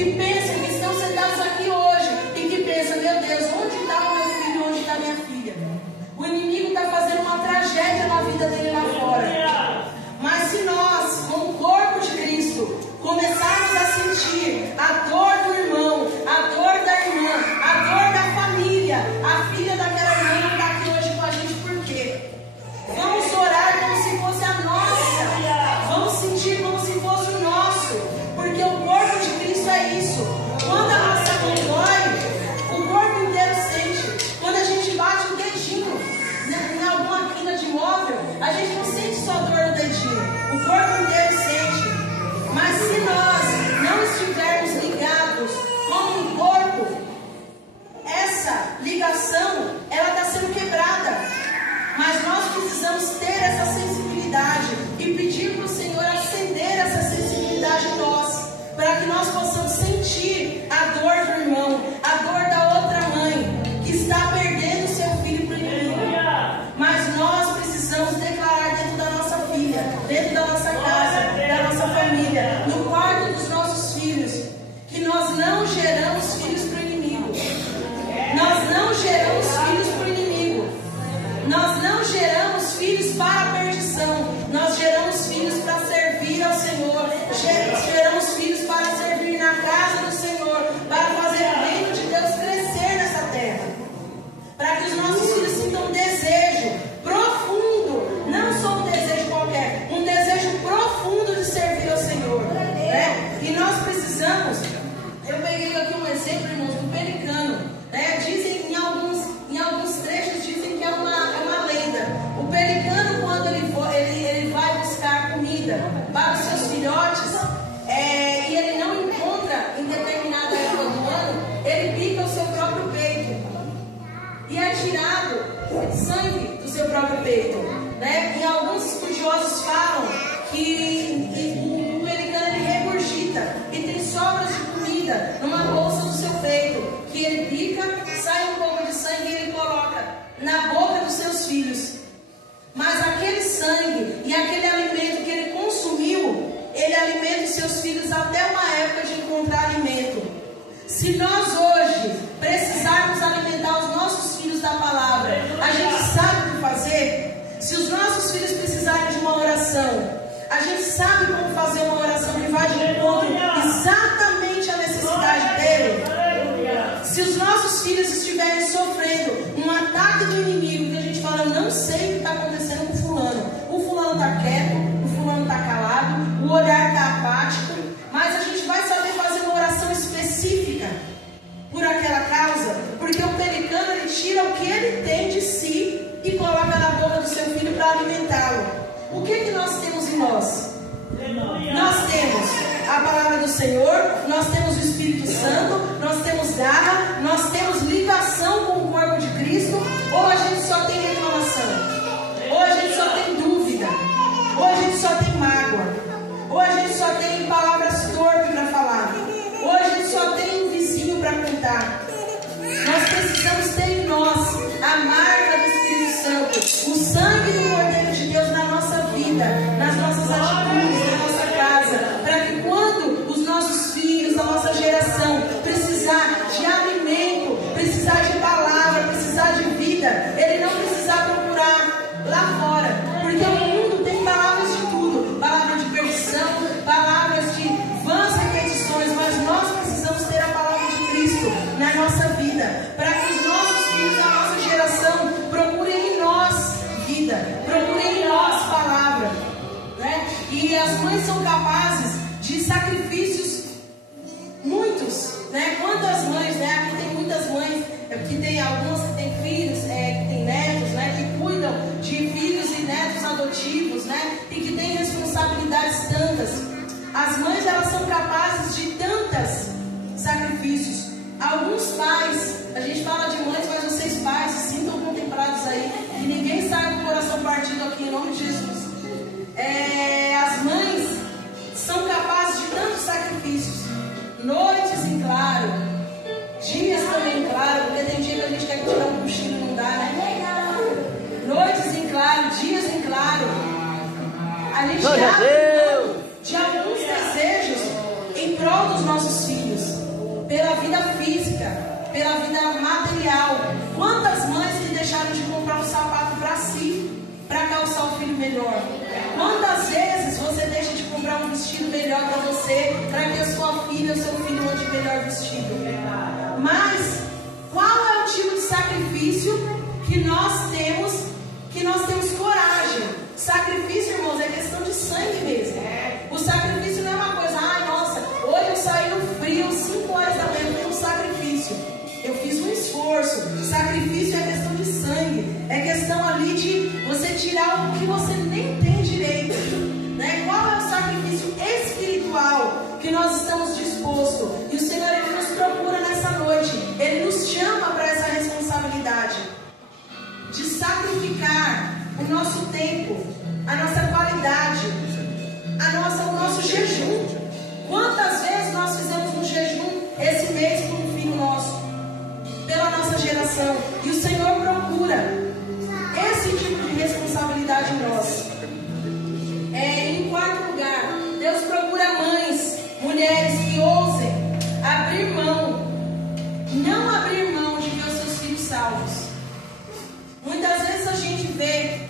que pensam que estão sentados aqui hoje e que pensam, meu Deus, onde está o meu filho, onde está minha filha? O inimigo está fazendo uma tragédia na vida dele lá fora. Mas se nós, como corpo de Cristo, começarmos a sentir a dor do irmão, a dor da irmã, a dor da família, a filha daquela irmã não está aqui hoje com a gente, por quê? Vamos orar como se fosse a nossa, vamos sentir como se fosse o nosso, porque o corpo de Cristo é isso. Quando a nossa mão dói, o corpo inteiro sente. Quando a gente bate o dedinho em alguma quina de móvel, a gente não sente só dor no dedinho, o corpo inteiro sente. Mas se nós não estivermos ligados como um corpo, essa ligação, ela está sendo quebrada. Mas nós precisamos ter essa sensibilidade e pedir para o Senhor acender essa sensibilidade em nós, para que nós possamos sentir a dor do irmão, a dor da outra mãe que está perdendo seu filho para o inimigo. Mas nós precisamos declarar dentro da nossa filha, dentro da nossa casa, da nossa família, no quarto dos nossos filhos, que nós não geramos filhos para o inimigo. Nós não geramos filhos para o inimigo. Nós não geramos filhos para a perdição. Nós geramos filhos para servir ao Senhor. Geramos filhos para servir na casa do Senhor, para fazer o reino de Deus crescer nessa terra, para que os nossos filhos sintam um desejo profundo, não só um desejo qualquer, um desejo profundo de servir ao Senhor, né? E nós precisamos, eu peguei aqui um exemplo, irmãos, do pelicano, né? Dizem em alguns trechos, dizem que é uma lenda. O pelicano, quando ele vai buscar comida para os seus filhotes, e ele não encontra em determinada época do ano, ele pica o seu próprio peito e é tirado sangue do seu próprio peito, né? E alguns estudiosos falam que o pelicano ele regurgita e tem sobras de comida numa bolsa do seu peito, que ele pica, sai um pouco de sangue e ele coloca na boca dos seus filhos. Mas aquele sangue e aquele alimento que ele consumiu, ele alimenta os seus filhos até uma época de encontrar alimento. Se nós hoje precisarmos alimentar os nossos filhos da palavra, a gente sabe o que fazer? Se os nossos filhos precisarem de uma oração, a gente sabe como fazer uma oração que vai de encontro exatamente à necessidade dele. Se os nossos filhos estiverem sofrendo um ataque do inimigo, que a gente fala, não sei o que está acontecendo com fulano. O fulano está quieto, o fulano está calado, o olhar está apático, mas a gente vai saber fazer uma oração específica por aquela causa, porque o pelicano ele tira o que ele tem de si e coloca na boca do seu filho para alimentá-lo. O que nós temos em nós? Nós temos a palavra do Senhor, nós temos o Espírito Santo, nós temos garra, nós temos ligação com o corpo de Cristo, ou a gente só tem reclamação, ou a gente só tem dúvida, ou a gente só tem mágoa, ou a gente só tem palavras torpes para falar, ou a gente só tem um vizinho para contar. Nós precisamos ter em nós a marca do Espírito Santo, o sangue do Cordeiro de Deus na nossa vida, nas nossas atitudes, na nossa casa, para que quando os nossos filhos, a nossa geração precisar de alimento, precisar de palavra, precisar de vida, ele não precisar procurar lá fora, porque o mundo tem palavras de tudo, palavras de perdição, palavras de vãs repetições, mas nós precisamos ter a palavra de Cristo na nossa vida, para que os nossos filhos, a nossa geração, procurem em nós vida, procurem em nós palavra, né? E as mães são capazes de sacrifícios muitos, né? Quantas mães, né? Aqui tem muitas mães, que tem algumas que têm filhos, que têm netos, né? Que cuidam de filhos e netos adotivos, né? E que têm responsabilidades tantas. As mães, elas são capazes de tantos sacrifícios. Alguns pais, a gente fala de mães, mas vocês pais se sintam contemplados aí, que ninguém sai com o coração partido aqui em nome de Jesus. As mães são capazes de tantos sacrifícios, noites em claro, dias também em claro, porque tem dia que a gente quer tirar um cochilo e não dá, né? Noites em claro, dias em claro, a gente abre mão de alguns desejos em prol dos nossos filhos, pela vida física, pela vida material. Quantas mães que deixaram de comprar um sapato para si, para calçar o filho melhor? Quantas vezes você deixa de comprar um vestido melhor para você, para que a sua filha, o seu filho ande melhor vestido? Mas qual é o tipo de sacrifício que nós temos coragem? Sacrifício, irmãos, é questão de sangue mesmo. O sacrifício não é uma coisa, ai nossa, hoje eu saí no frio, 5 horas da manhã, eu fiz um sacrifício. Eu fiz um esforço. Sacrifício é questão de sangue. É questão ali de você tirar algo que você nem tem direito, né? Qual é o sacrifício espiritual que nós estamos dispostos? E o Senhor, Ele nos procura nessa noite. Ele nos chama para essa responsabilidade de sacrificar o nosso tempo, a nossa qualidade, o nosso jejum. Quantas vezes nós fizemos um jejum esse mês por um filho nosso, pela nossa geração? E o Senhor procura esse tipo de responsabilidade em nós. Em quarto lugar, Deus procura mães, mulheres que ousem abrir mão, não abrir mão de ver os seus filhos salvos. Muitas vezes a gente vê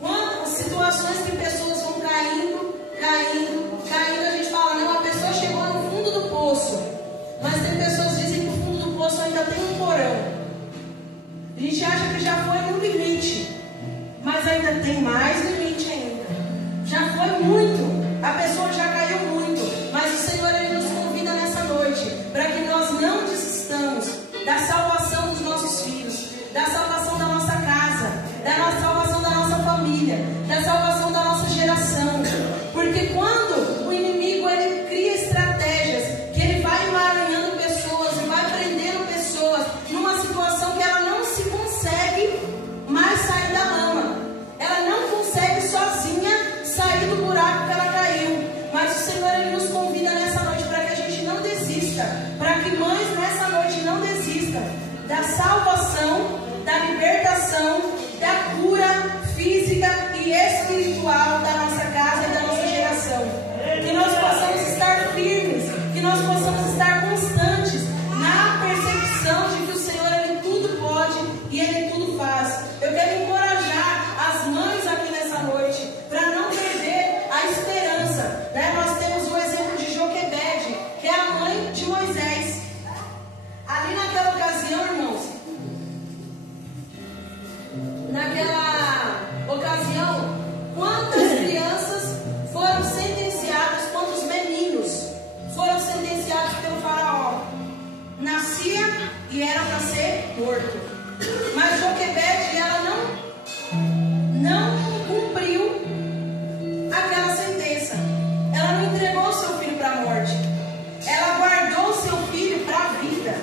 quantas situações que pessoas vão caindo, a gente fala, não, a pessoa chegou no fundo do poço. Mas tem pessoas que dizem que o fundo do poço ainda tem um porão. A gente acha que já foi no limite, mas ainda tem mais limite ainda. Já foi muito, a pessoa já caiu muito, mas o Senhor, Ele nos convida nessa noite para que nós não desistamos da salvação dos nossos filhos, da salvação da nossa casa, da salvação da nossa família, da salvação da nossa geração. Porque quando o inimigo, ele cria estratégias, que ele vai emaranhando pessoas e vai prendendo pessoas numa situação que ela não se consegue mais sair da lama, ela não consegue sozinha sair do buraco que ela caiu. Mas o Senhor, Ele nos convida nessa noite para que a gente não desista, para que mães nessa noite não desistam da salvação, da libertação, da cura física e espiritual da nossa casa e da nossa geração. Que nós possamos estar firmes, que nós possamos estar constantes na percepção de que o Senhor, Ele tudo pode e Ele tudo faz. Eu quero encorajar as mães aqui nessa noite para não perder a esperança, né? Nós temos o exemplo de Joquebede, que é a mãe de Moisés. Ali naquela ocasião, irmãos, quantas crianças foram sentenciadas, quantos meninos foram sentenciados pelo faraó? Nascia e era para ser morto. Mas Joquebede, ela não cumpriu aquela sentença. Ela não entregou seu filho para a morte. Ela guardou seu filho para a vida.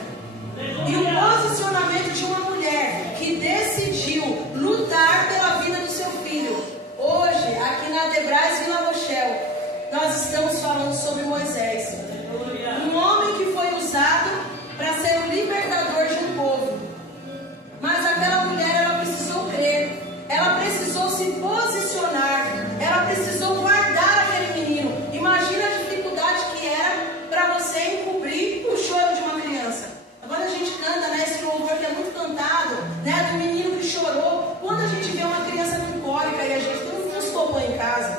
E o posicionamento de uma mulher que decidiu lutar pela vida do seu filho. Hoje, aqui na Debrais Vila Rochelle, nós estamos falando sobre Moisés, um homem que foi usado para ser o libertador de um povo. Mas aquela mulher, ela precisou crer, ela precisou se posicionar, ela precisou guardar aquele menino. Imagina a dificuldade que era para você encobrir o choro de uma criança. Agora a gente canta, né, esse louvor que é muito cantado, né, do menino que chorou. Quando a gente vê uma criança com cólica e a gente não topou em casa,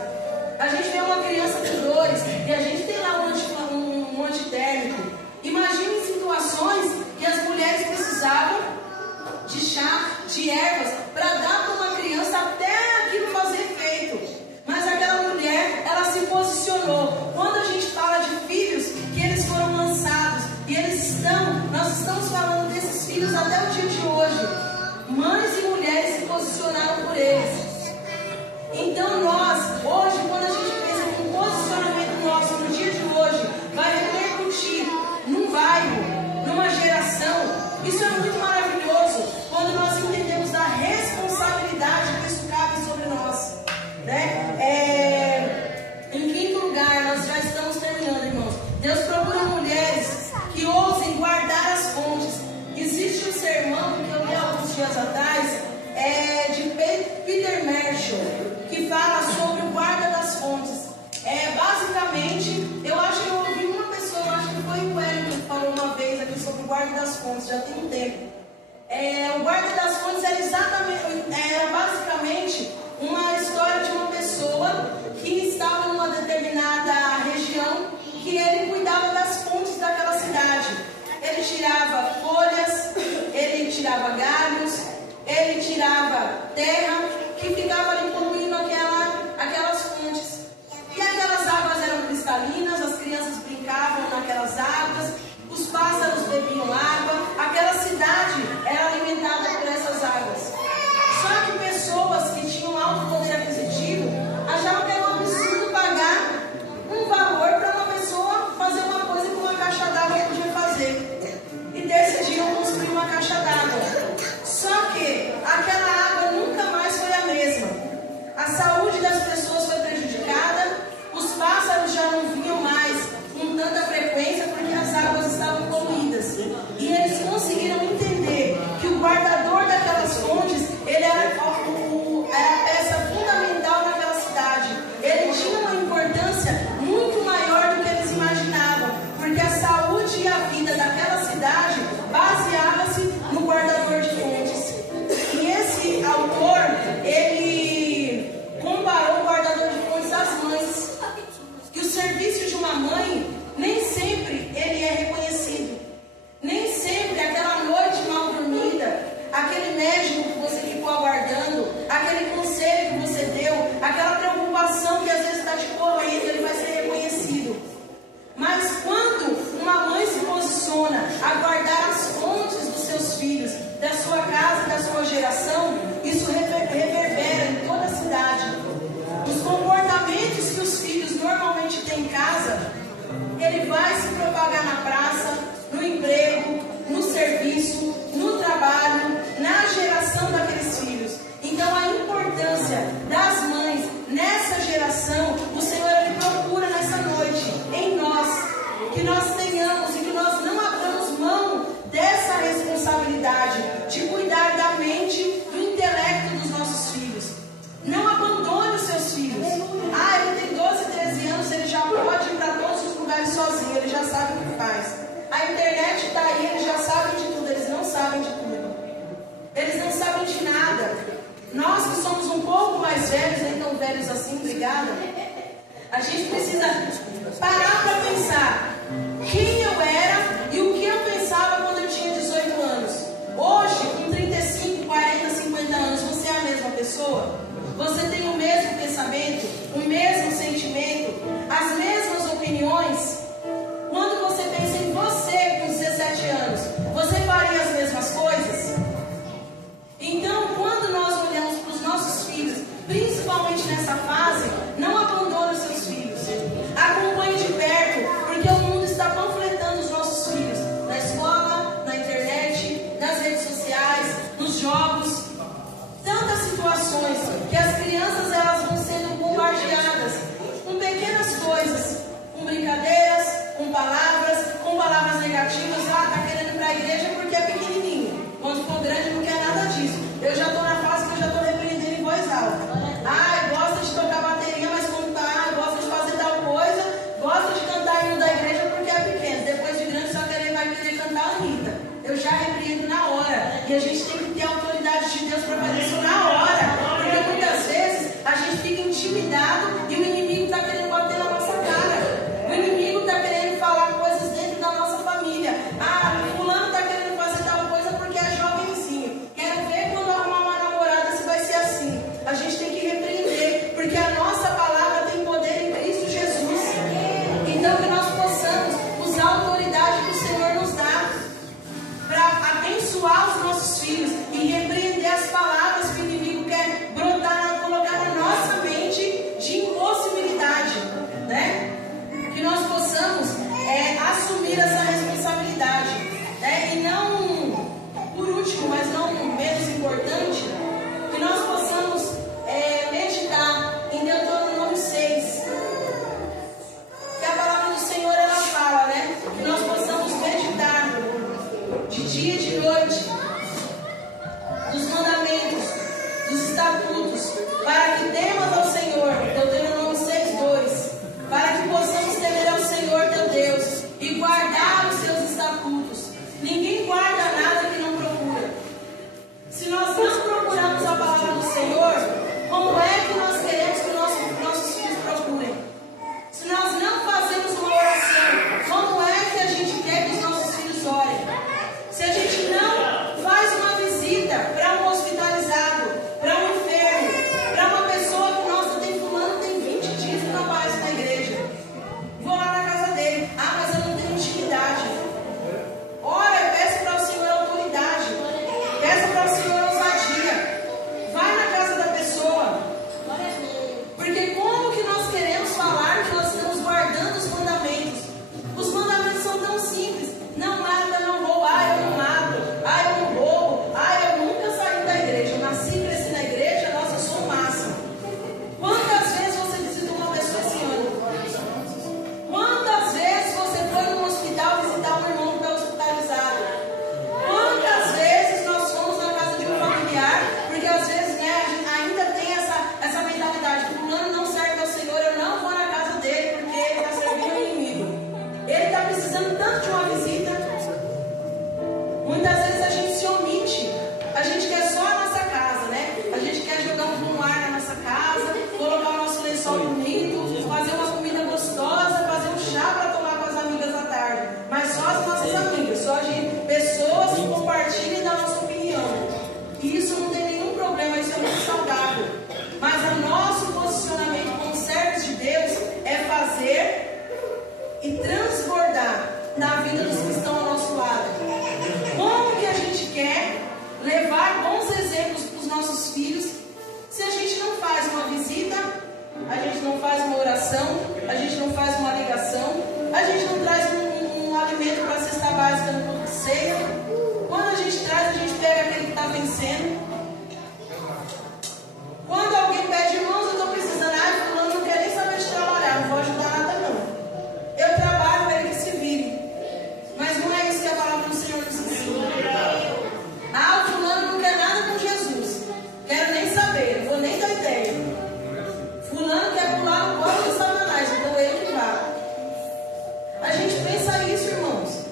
a gente vê uma criança com dores e a gente tem lá um antitérmico. Imagine situações que as mulheres precisavam de chá, de ervas, para dar para uma criança até aquilo fazer efeito. Mas aquela mulher, ela se posicionou. Quando a gente fala de filhos que eles foram lançados e nós estamos falando desses filhos até o dia de hoje. Mães e mulheres se posicionaram por eles. Então nós, hoje, quando a gente pensa que o posicionamento nosso no dia de hoje vai repercutir num bairro, numa geração, isso é muito maravilhoso quando nós entendemos da responsabilidade que isso cabe sobre nós, né? Em quinto lugar, nós já estamos terminando, irmãos. Deus procura mulheres que ousem guardar as fontes. Existe um sermão que eu li alguns dias atrás, de Peter Marshall, que fala sobre o guarda das fontes. Basicamente, eu acho que eu ouvi uma pessoa das fontes, já tem um tempo. O guarda das fontes era basicamente uma história de uma pessoa que estava numa determinada região, que ele cuidava das fontes daquela cidade. Ele tirava folhas, ele tirava galhos, ele tirava terra que ficava ali poluindo aquelas fontes. E aquelas águas eram cristalinas, as crianças brincavam naquelas águas, os pássaros bebiam água, aquela cidade era alimentada por essas águas. Só que pessoas que tinham alto poder aquisitivo achavam que era um absurdo pagar um valor para uma pessoa fazer uma coisa que uma caixa d'água podia fazer. E decidiram construir uma caixa d'água. Só que aquela água nunca mais foi a mesma. A saúde das pessoas foi prejudicada, os pássaros já não vinham mais com tanta frequência porque as águas estavam poluídas. E eles conseguiram entender que o guardador daquelas fontes, ele era a peça fundamental naquela cidade. Ele tinha uma importância muito maior do que eles imaginavam, porque a saúde e a vida daquela cidade baseava-se no guardador de fontes. E esse autor, ele comparou o guardador de fontes às mães. Que o serviço de uma mãe, nem sempre ele é reconhecido. Nem sempre aquela noite mal dormida, aquele médico que você ficou aguardando, aquele conselho que você deu, aquela preocupação que às vezes está te corroendo, ele vai ser reconhecido. Mas quando uma mãe se posiciona a guardar as fontes dos seus filhos, da sua casa, da sua geração, isso reverbera em toda a cidade. Os comportamentos que os filhos normalmente têm em casa, ele vai se propagar na praça, no emprego, no serviço, no trabalho, na geração daqueles filhos. Então a importância das mães nessa geração, o Senhor ele procura nessa noite em nós, que nós tenhamos e que nós não abramos mão dessa responsabilidade de cuidar da mente, do intelecto dos nossos filhos. Não abandone os seus filhos. Ele tem 12, 13 anos, ele já pode ir para todos os lugares sozinho, ele já sabe o que faz. A internet está aí, eles já sabem de tudo, eles não sabem de tudo. Eles não sabem de nada. Nós que somos um pouco mais velhos, nem tão velhos assim, obrigada. A gente precisa parar para pensar quem eu era e o que eu pensava quando eu tinha 18 anos. Hoje, com 35, 40, 50 anos, você é a mesma pessoa? Você tem o mesmo pensamento, o mesmo sentimento, as mesmas opiniões? Quando você pensa em você com 17 anos, você faria as mesmas coisas? Então, quando nós olhamos para os nossos filhos, principalmente nessa fase, não abandone os seus filhos. Acompanhe de perto, porque o mundo está panfletando os nossos filhos. Na escola, na internet, nas redes sociais, nos jogos. Tantas situações que as crianças elas vão sendo bombardeadas com pequenas coisas, com brincadeiras, com palavras negativas. Está querendo ir para a igreja porque é pequenininho. Quando for grande não quer nada disso. Eu já estou na fase que eu já estou repreendendo em voz alta. Gosta de tocar bateria, mas quando gosta de fazer tal coisa, gosta de cantar hino da igreja porque é pequeno. Depois de grande vai querer cantar a Anitta. Eu já repreendo na hora. E a gente tem que ter a autoridade de Deus para fazer isso na hora. Porque muitas vezes a gente fica intimidado e o inimigo está querendo bater na nossa cara. O inimigo está querendo falar coisas dentro da nossa família. Fulano está querendo fazer tal coisa porque é jovenzinho. Quero ver quando arrumar uma namorada se vai ser assim. A gente tem que repreender, porque a nossa palavra tem poder em Cristo Jesus. Então que nós possamos usar a autoridade que o Senhor nos dá para abençoar os nossos filhos, omite. A gente quer só a nossa casa, né? A gente quer jogar um ar na nossa casa, colocar o nosso lençol bonito, fazer uma comida gostosa, fazer um chá para tomar com as amigas à tarde. Mas só as nossas amigas, só pessoas que compartilhem da nossa opinião. E isso não tem nenhum problema, isso é muito saudável. Mas o nosso posicionamento como servos de Deus é fazer e transbordar na vida dos que estão ao nosso lado. Como que a gente quer levar bons exemplos para os nossos filhos se a gente não faz uma visita, a gente não faz uma oração, a gente não faz uma ligação, a gente não traz um alimento para a cesta básica no culto de ceia? Quando a gente traz, a gente pega aquele que está vencendo. Quando alguém pede, irmãos, eu estou precisando, fulano não quer nem saber de trabalhar, não vou ajudar nada não. Eu trabalho para ele que se vire. Mas não é isso que a palavra do Senhor nos ensina. O fulano não quer nada com Jesus. Quero nem saber, não vou nem dar ideia. Fulano quer pular no colo de Satanás, então ele que vai. A gente pensa isso, irmãos.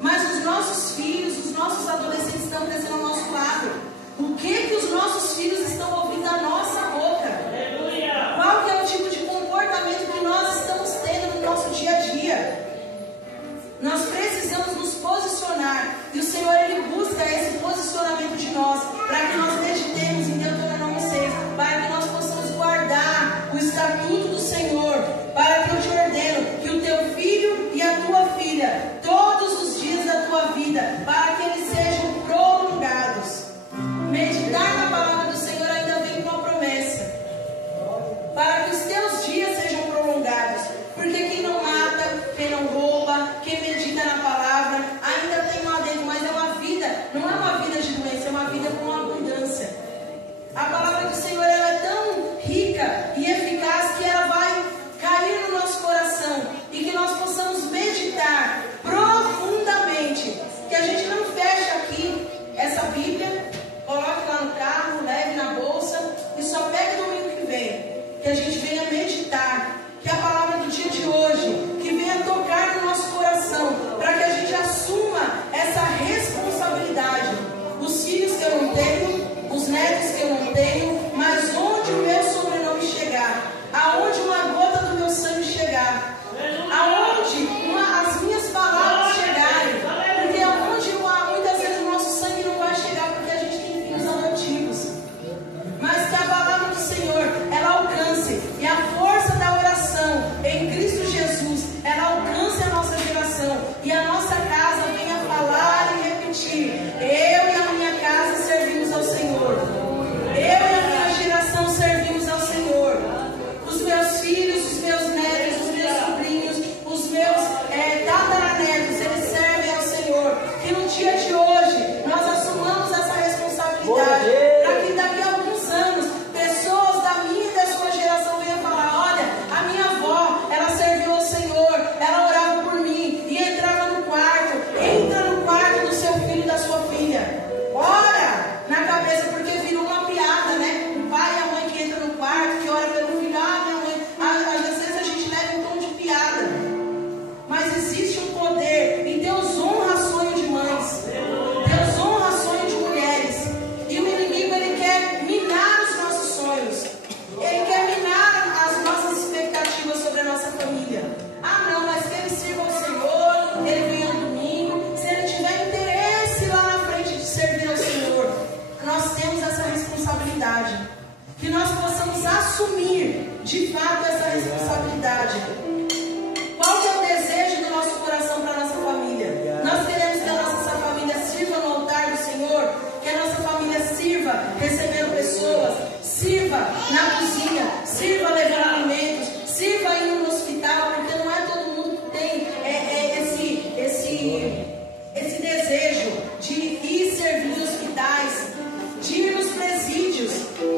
Mas os nossos filhos, os nossos adolescentes estão crescendo ao nosso lado. O que os nossos filhos estão ouvindo da nossa boca? Qual que é o tipo de comportamento que nós estamos tendo no nosso dia a dia? Nós precisamos nos posicionar. E o Senhor, Ele busca esse posicionamento de nós, para que nós meditemos em Deuteronômio 6, para que nós possamos guardar o estatuto do Senhor, para que eu te ordeno que o teu filho e a tua filha, todos os dias da tua vida, para que eles sejam prolongados. Meditar na palavra do Senhor ainda vem com uma promessa, para que os teus dias sejam prolongados. Porque quem não mata, quem não rouba, quem medita na palavra, ainda tem um adendo, mas é uma vida, não é uma vida de doença, é uma vida com abundância. A palavra do Senhor, ela é tão rica e eficaz que ela vai cair no nosso coração e que nós possamos meditar profundamente. Que a gente não feche aqui essa Bíblia, coloque lá no carro, leve na bolsa e só pegue domingo que vem. Que a gente venha meditar. Que a palavra do dia de hoje, que venha tocar no nosso coração, para que a gente assuma essa responsabilidade. Os filhos que eu não tenho, os netos que eu não tenho, mas onde o meu sobrenome chegar, aonde uma gota do meu sangue chegar, aonde as minhas palavras chegarem, porque aonde muitas vezes o nosso sangue não vai chegar, porque a gente tem filhos adotivos. Mas que a palavra do Senhor, ela alcance, e a força da oração em Cristo Jesus, ela alcance a nossa geração, e a nossa casa venha falar e repetir: eu e a minha casa servimos ao Senhor, eu e a minha geração servimos ao Senhor. Os meus filhos, os meus netos, os meus sobrinhos, os meus tataranetos, eles servem ao Senhor. Que no dia de hoje nós assumamos essa responsabilidade, para que daqui a alguns anos pessoas da minha e da sua geração venham falar: olha, a minha avó, ela serviu ao Senhor, ela orava por mim e entrava no quarto. Entra no quarto do seu filho e da sua filha, ora na cabeça, porque virou uma piada, né? O pai e a mãe que entram no quarto, que ora pelo filho. Minha mãe, às vezes a gente leva um tom de piada, mas existe um poder, e Deus honra sonho de mães, Deus honra sonho de mulheres, e o inimigo, ele quer minar os nossos sonhos, ele quer minar as nossas expectativas sobre a nossa família. Não, mas que ele sirva ao Senhor, ele venha no domingo, se ele tiver interesse lá na frente de servir ao Senhor. Nós temos essa responsabilidade, que nós possamos assumir de fato essa responsabilidade. Qual que é o desejo do nosso coração para a nossa família? Nós queremos que a nossa família sirva no altar do Senhor, que a nossa família sirva recebendo pessoas, sirva na cozinha, sirva levando alimentos, sirva indo no hospital, porque não é todo mundo que tem esse desejo de ir servir nos hospitais, de ir nos presídios,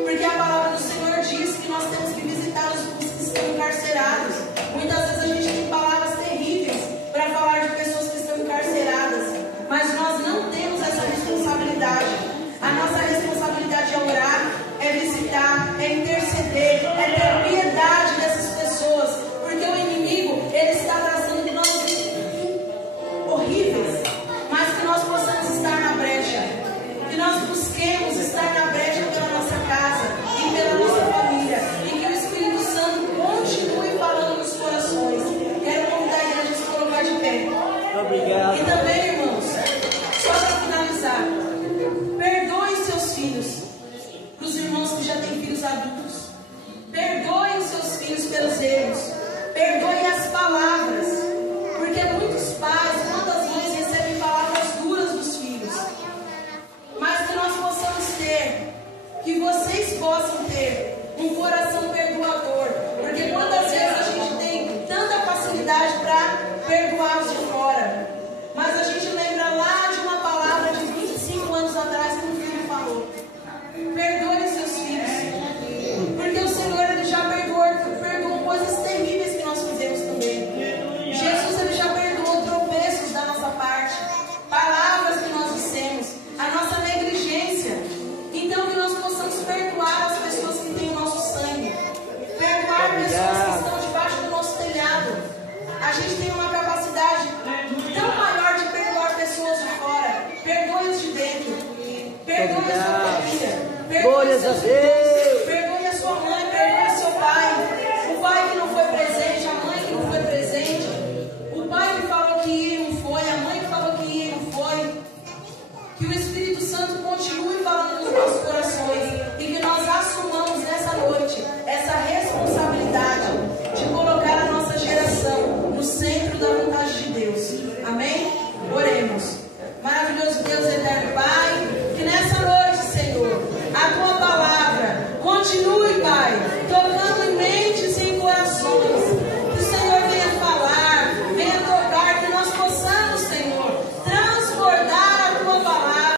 porque a palavra do Senhor diz que nós temos que visitar os que estão encarcerados. Muitas vezes a gente tem palavras terríveis para falar de pessoas que estão encarceradas, mas nós não temos essa responsabilidade. A nossa responsabilidade é orar, é visitar, é interceder, é ter piedade dessas pessoas, porque o inimigo, ele está traçando planos horríveis, Obrigado. E também, irmãos, só para finalizar, perdoe seus filhos. Para os irmãos que já têm filhos adultos, perdoe os seus filhos pelos erros. Perdoe as palavras. Porque muitos pais, muitas mães recebem palavras duras dos filhos. Mas que nós possamos ter, que vocês possam ter um coração perdoador. Porque quantas vezes a gente tem tanta facilidade para perdoar os de fora, mas a gente lembra lá de uma palavra de 25 anos atrás que um filho falou. Perdoe seus filhos, porque o Senhor ele já perdoou coisas terríveis que nós fizemos também. Jesus ele já perdoou tropeços da nossa parte, palavras que nós dissemos, a nossa negligência. Então que nós possamos perdoar as pessoas que têm o nosso sangue, perdoar pessoas que estão debaixo do nosso telhado. A gente tem uma capacidade tão maior de perdoar pessoas de fora. Perdoe os de dentro, perdoe a sua família, perdoe os seus irmãos.